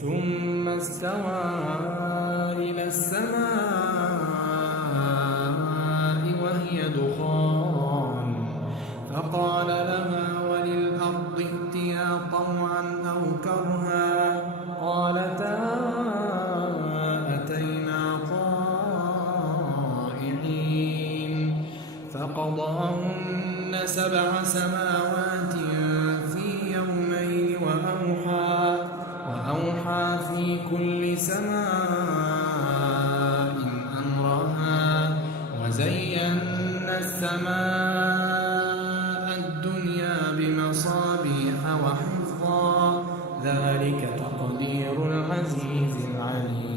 ثم استوى إلى السماء وهي دخان فقال لها وللأرض ائتيا طوعا أو كرها قالتا أتينا طائعين فقضاهن 7 سماوات في يومين وأوحى في كل سماء أمرها وزينا السماء الدنيا بمصابيح وحفظا ذلك تقدير العزيز العليم.